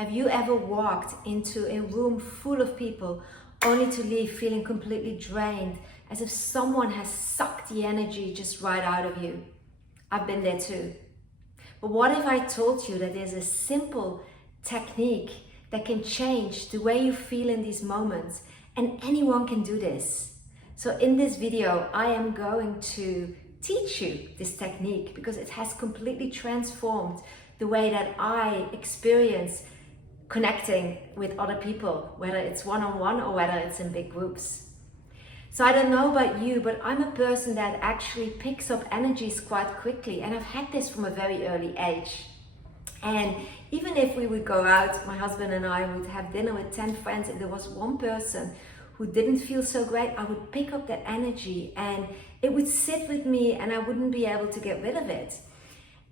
Have you ever walked into a room full of people only to leave feeling completely drained, as if someone has sucked the energy just right out of you? I've been there too. But what if I told you that there's a simple technique that can change the way you feel in these moments, and anyone can do this? So in this video, I am going to teach you this technique because it has completely transformed the way that I experience connecting with other people, whether it's one-on-one or whether it's in big groups. So I don't know about you, but I'm a person that actually picks up energies quite quickly, and I've had this from a very early age. And even if we would go out, my husband and I would have dinner with 10 friends, if there was one person who didn't feel so great, I would pick up that energy and it would sit with me and I wouldn't be able to get rid of it.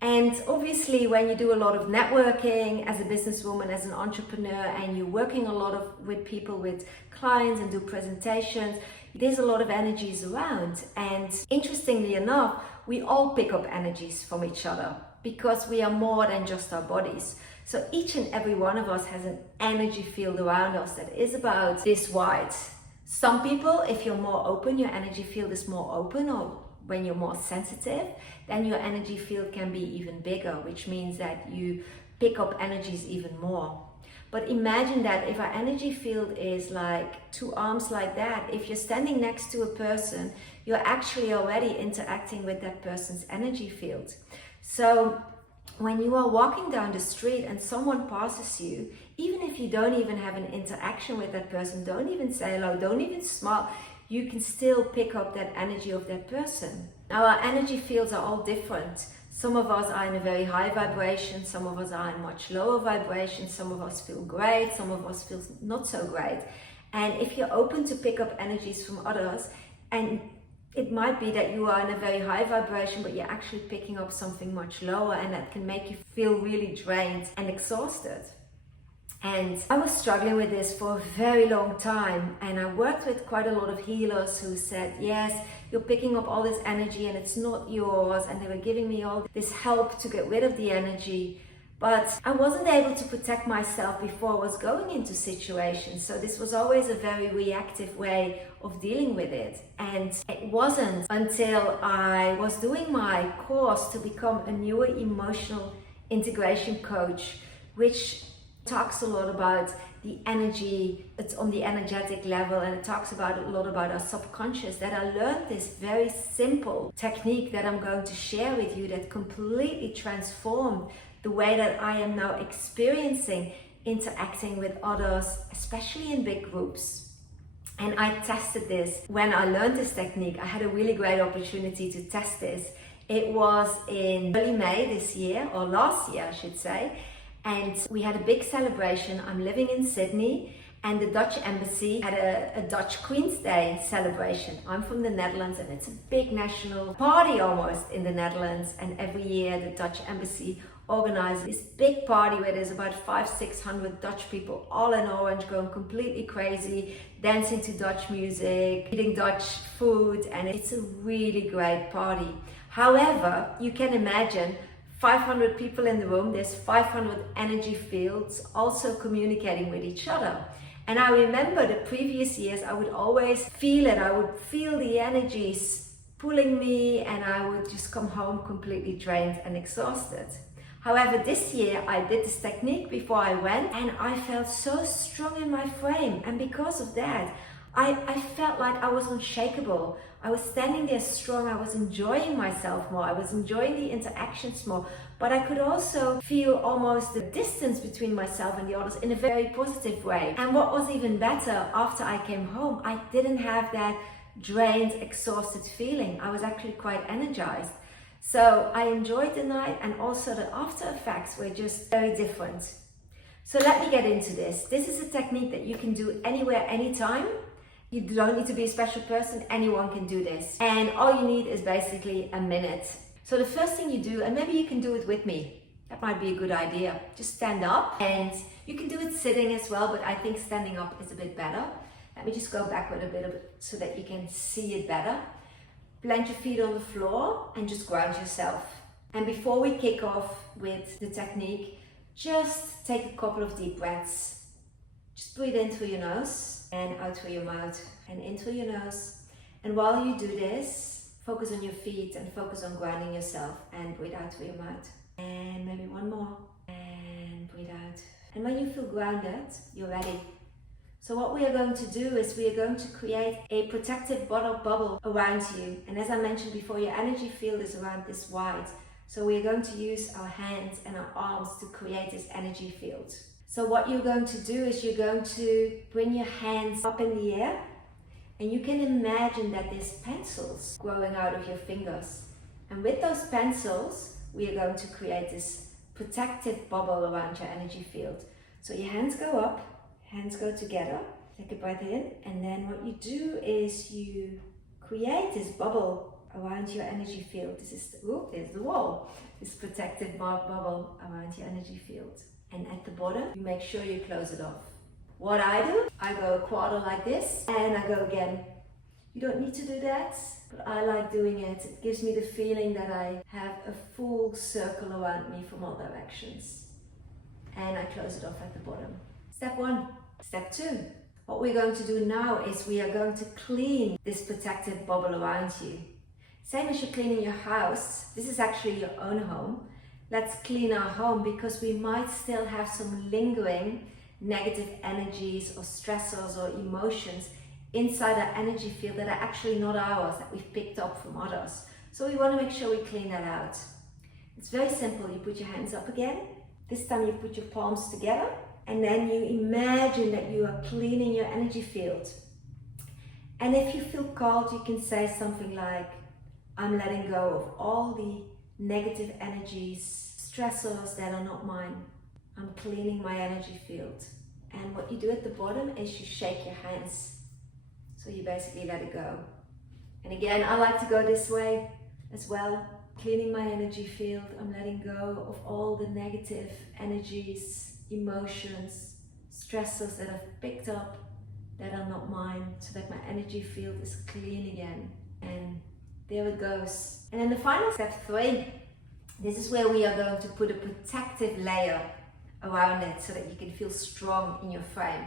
And obviously, when you do a lot of networking as a businesswoman, as an entrepreneur, and you're working a lot with people, with clients, and do presentations, there's a lot of energies around. And interestingly enough, we all pick up energies from each other because we are more than just our bodies. So each and every one of us has an energy field around us that is about this wide. Some people, if you're more open, your energy field is more open, or when you're more sensitive, then your energy field can be even bigger, which means that you pick up energies even more. But imagine that if our energy field is like two arms like that, if you're standing next to a person, you're actually already interacting with that person's energy field. So when you are walking down the street and someone passes you, even if you don't even have an interaction with that person, don't even say hello, don't even smile, you can still pick up that energy of that person. Now, our energy fields are all different. Some of us are in a very high vibration, some of us are in much lower vibration, some of us feel great, some of us feel not so great. And if you're open to pick up energies from others, and it might be that you are in a very high vibration, but you're actually picking up something much lower, and that can make you feel really drained and exhausted. And I was struggling with this for a very long time, and I worked with quite a lot of healers who said, yes, you're picking up all this energy and it's not yours, and they were giving me all this help to get rid of the energy, but I wasn't able to protect myself before I was going into situations. So this was always a very reactive way of dealing with it. And it wasn't until I was doing my course to become a newer emotional integration coach, which talks a lot about the energy, it's on the energetic level, and it talks about a lot about our subconscious, that I learned this very simple technique that I'm going to share with you that completely transformed the way that I am now experiencing interacting with others, especially in big groups. And I tested this. When I learned this technique, I had a really great opportunity to test this. It was in early May this year, or last year I should say, and we had a big celebration. I'm living in Sydney, and the Dutch embassy had a Dutch Queen's Day celebration. I'm from the Netherlands, and it's a big national party almost in the Netherlands, and every year the Dutch embassy organizes this big party where there's about 500-600 Dutch people all in orange, going completely crazy, dancing to Dutch music, eating Dutch food, and it's a really great party. However, you can imagine 500 people in the room, there's 500 energy fields also communicating with each other. And I remember the previous years, I would always feel it. I would feel the energies pulling me, and I would just come home completely drained and exhausted. However, this year I did this technique before I went, and I felt so strong in my frame. And because of that, I felt like I was unshakable. I was standing there strong. I was enjoying myself more. I was enjoying the interactions more. But I could also feel almost the distance between myself and the others in a very positive way. And what was even better, after I came home, I didn't have that drained, exhausted feeling. I was actually quite energized. So I enjoyed the night, and also the after effects were just very different. So let me get into this. This is a technique that you can do anywhere, anytime. You don't need to be a special person, anyone can do this. And all you need is basically a minute. So the first thing you do, and maybe you can do it with me, that might be a good idea. Just stand up, and you can do it sitting as well, but I think standing up is a bit better. Let me just go backward a bit so that you can see it better. Plant your feet on the floor and just ground yourself. And before we kick off with the technique, just take a couple of deep breaths. Just breathe in through your nose and out through your mouth, and in through your nose. And while you do this, focus on your feet and focus on grounding yourself, and breathe out through your mouth. And maybe one more, and breathe out. And when you feel grounded, you're ready. So what we are going to do is we are going to create a protective bubble around you. And as I mentioned before, your energy field is around this wide. So we are going to use our hands and our arms to create this energy field. So what you're going to do is you're going to bring your hands up in the air, and you can imagine that there's pencils growing out of your fingers. And with those pencils, we are going to create this protective bubble around your energy field. So your hands go up, hands go together, take a breath in, and then what you do is you create this bubble around your energy field. This is, there's the wall, this protective bubble around your energy field. And at the bottom, you make sure you close it off. What I do, I go a quarter like this, and I go again. You don't need to do that, but I like doing it. It gives me the feeling that I have a full circle around me from all directions. And I close it off at the bottom. Step 1. Step 2. What we're going to do now is we are going to clean this protective bubble around you. Same as you're cleaning your house, this is actually your own home. Let's clean our home, because we might still have some lingering negative energies or stressors or emotions inside our energy field that are actually not ours, that we've picked up from others. So we want to make sure we clean that out. It's very simple. You put your hands up again. This time you put your palms together, and then you imagine that you are cleaning your energy field. And if you feel called, you can say something like, I'm letting go of all the negative energies, stressors that are not mine. I'm cleaning my energy field. And what you do at the bottom is you shake your hands. So you basically let it go. And again, I like to go this way as well. Cleaning my energy field. I'm letting go of all the negative energies, emotions, stressors that I've picked up that are not mine, so that my energy field is clean again. And there it goes. And then the final step 3, this is where we are going to put a protective layer around it so that you can feel strong in your frame.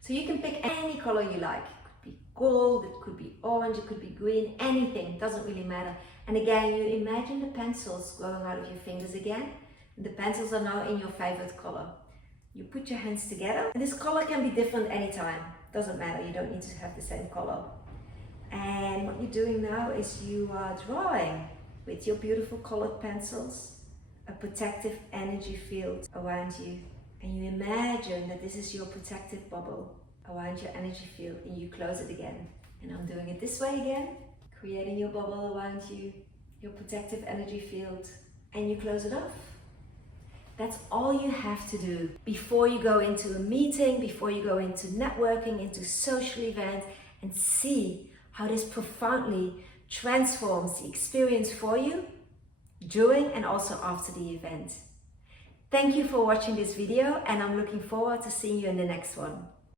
So you can pick any color you like. It could be gold, it could be orange, it could be green, anything, doesn't really matter. And again, you imagine the pencils growing out of your fingers again. And the pencils are now in your favorite color. You put your hands together, and this color can be different anytime. Doesn't matter, you don't need to have the same color. And what you're doing now is you are drawing with your beautiful colored pencils a protective energy field around you. And you imagine that this is your protective bubble around your energy field, and you close it again. And I'm doing it this way again, creating your bubble around you, your protective energy field, and you close it off. That's all you have to do before you go into a meeting, before you go into networking, into social event, and see how this profoundly transforms the experience for you during and also after the event. Thank you for watching this video, and I'm looking forward to seeing you in the next one.